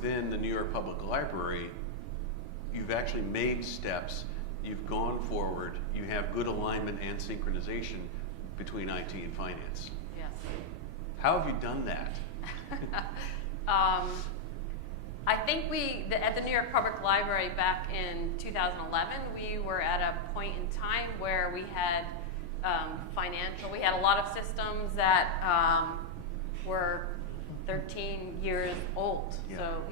within the New York Public Library, you've actually made steps, you've gone forward, you have good alignment and synchronization between IT and finance. Yes. How have you done that? I think at the New York Public Library back in 2011, we were at a point in time where we had we had a lot of systems that were 13 years old. Yeah. So,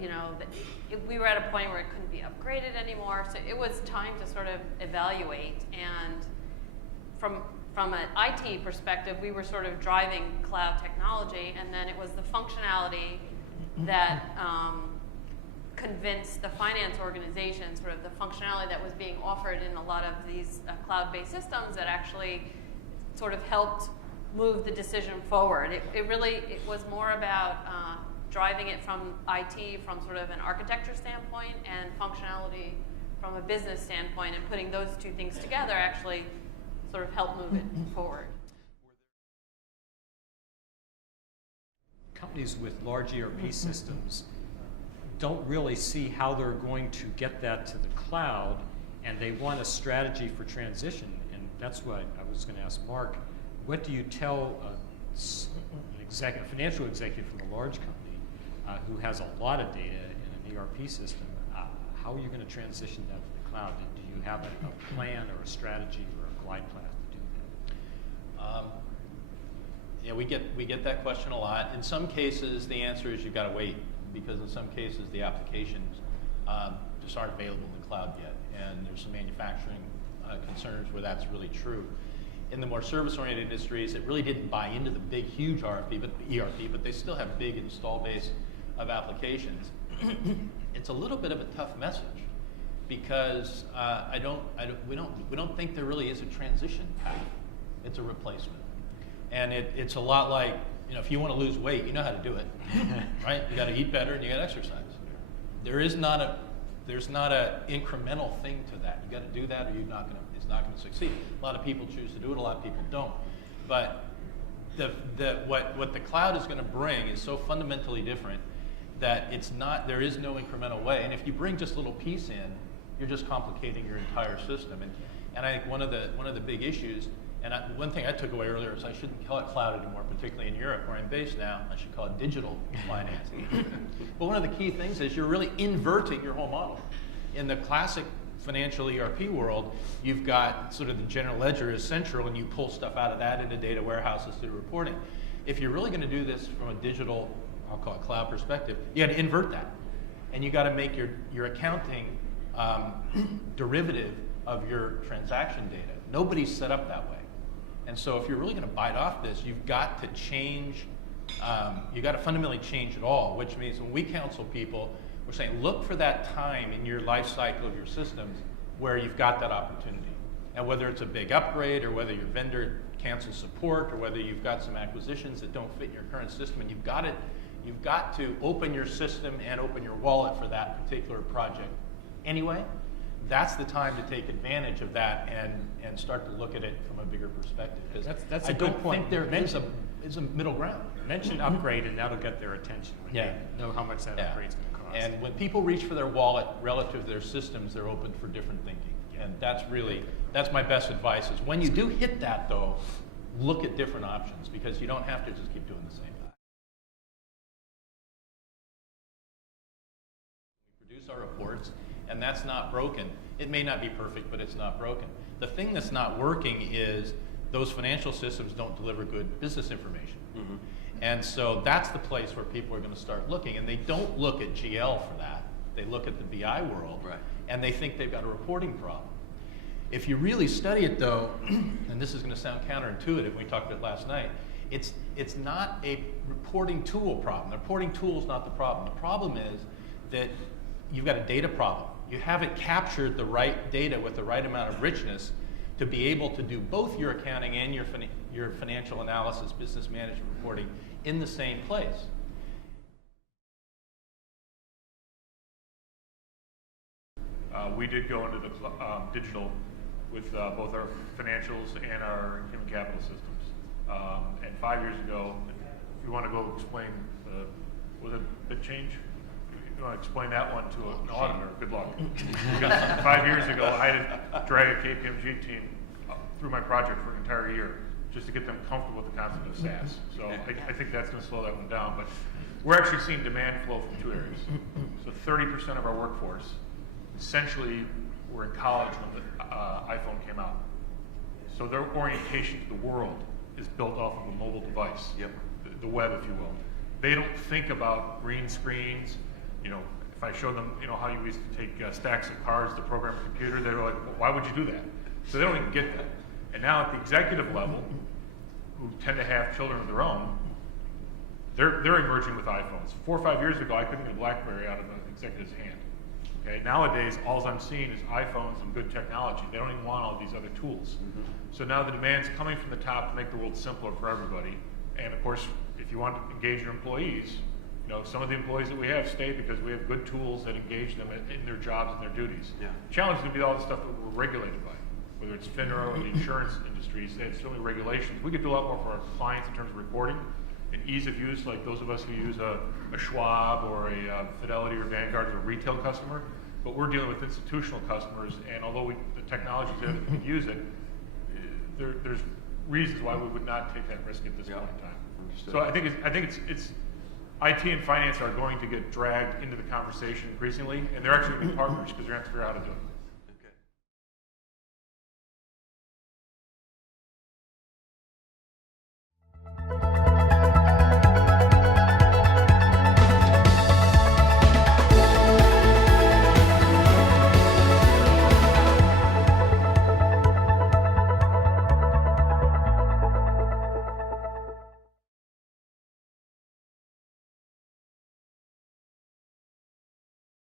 we were at a point where it couldn't be upgraded anymore. So it was time to sort of evaluate. And from an IT perspective, we were sort of driving cloud technology, and then it was the functionality that convinced the finance organization, sort of the functionality that was being offered in a lot of these cloud-based systems that actually sort of helped move the decision forward. It was more about driving it from IT from sort of an architecture standpoint and functionality from a business standpoint, and putting those two things together actually sort of helped move it forward. Companies with large ERP systems don't really see how they're going to get that to the cloud, and they want a strategy for transition. And that's what I was going to ask Mark. What do you tell a financial executive from a large company who has a lot of data in an ERP system? How are you going to transition that to the cloud? Do you have a plan or a strategy or a glide path to do that? Yeah, we get that question a lot. In some cases, the answer is you've got to wait, because in some cases the applications just aren't available in the cloud yet, and there's some manufacturing concerns where that's really true. In the more service-oriented industries, it really didn't buy into the big, huge ERP, but they still have big install base of applications. It's a little bit of a tough message, because we don't think there really is a transition path. It's a replacement, and it's a lot like, if you want to lose weight, you know how to do it, right? You got to eat better and you got to exercise. There's not a incremental thing to that. You got to do that, or it's not going to succeed. A lot of people choose to do it. A lot of people don't. But what the cloud is going to bring is so fundamentally different that there is no incremental way. And if you bring just a little piece in, you're just complicating your entire system. And I think one of the big issues, and one thing I took away earlier is I shouldn't call it cloud anymore, particularly in Europe where I'm based now. I should call it digital finance. But one of the key things is you're really inverting your whole model. In the classic financial ERP world, you've got sort of the general ledger is central, and you pull stuff out of that into data warehouses to do reporting. If you're really going to do this from a digital, I'll call it cloud perspective, you got to invert that. And you got to make your accounting derivative of your transaction data. Nobody's set up that way. And so if you're really going to bite off this, you've got to change, you've got to fundamentally change it all, which means when we counsel people, we're saying look for that time in your life cycle of your systems where you've got that opportunity. And whether it's a big upgrade, or whether your vendor cancels support, or whether you've got some acquisitions that don't fit in your current system, and you've got to open your system and open your wallet for that particular project anyway, that's the time to take advantage of that and start to look at it from a bigger perspective. Because that's a I good don't point. think there is a middle ground. Mention upgrade, and that'll get their attention. They know how much that upgrade's going to cost. And when people reach for their wallet relative to their systems, they're open for different thinking. And that's my best advice, is when you do hit that, though, look at different options, because you don't have to just keep doing the same thing. We produce our reports, and that's not broken. It may not be perfect, but it's not broken. The thing that's not working is those financial systems don't deliver good business information. Mm-hmm. And so that's the place where people are going to start looking, and they don't look at GL for that. They look at the BI world, right, and they think they've got a reporting problem. If you really study it, though, and this is going to sound counterintuitive, we talked about it last night, it's not a reporting tool problem. The reporting tool is not the problem. The problem is that you've got a data problem. You haven't captured the right data with the right amount of richness to be able to do both your accounting and your financial analysis, business management reporting in the same place. We did go into the digital with both our financials and our human capital systems. And 5 years ago, if you want to go explain, was it a big change? you want to explain that one to an auditor, good luck. Because 5 years ago, I had to drag a KPMG team through my project for an entire year just to get them comfortable with the concept of SaaS. So I think that's going to slow that one down. But we're actually seeing demand flow from two areas. So 30% of our workforce essentially were in college when the iPhone came out. So their orientation to the world is built off of a mobile device, the web, if you will. They don't think about green screens. You know, if I show them, you know, how you used to take stacks of cards to program a computer, they're like, well, why would you do that? So they don't even get that. And now at the executive level, who tend to have children of their own, they're emerging with iPhones. 4 or 5 years ago, I couldn't get a BlackBerry out of an executive's hand. Okay, nowadays, all I'm seeing is iPhones and good technology. They don't even want all these other tools. So now the demand's coming from the top to make the world simpler for everybody. And of course, if you want to engage your employees, you know, some of the employees that we have stay because we have good tools that engage them in their jobs and their duties. Yeah. The challenge is going to be all the stuff that we're regulated by, whether it's FINRA or the insurance industries. They have so many regulations. We could do a lot more for our clients in terms of reporting and ease of use, like those of us who use a Schwab or a Fidelity or Vanguard as a retail customer. But we're dealing with institutional customers, and although the technology is there that we can use it, there's reasons why we would not take that risk at this point in time. Understood. So I think it's IT and finance are going to get dragged into the conversation increasingly, and they're actually going to be partners because they're going to have to figure out how to do it.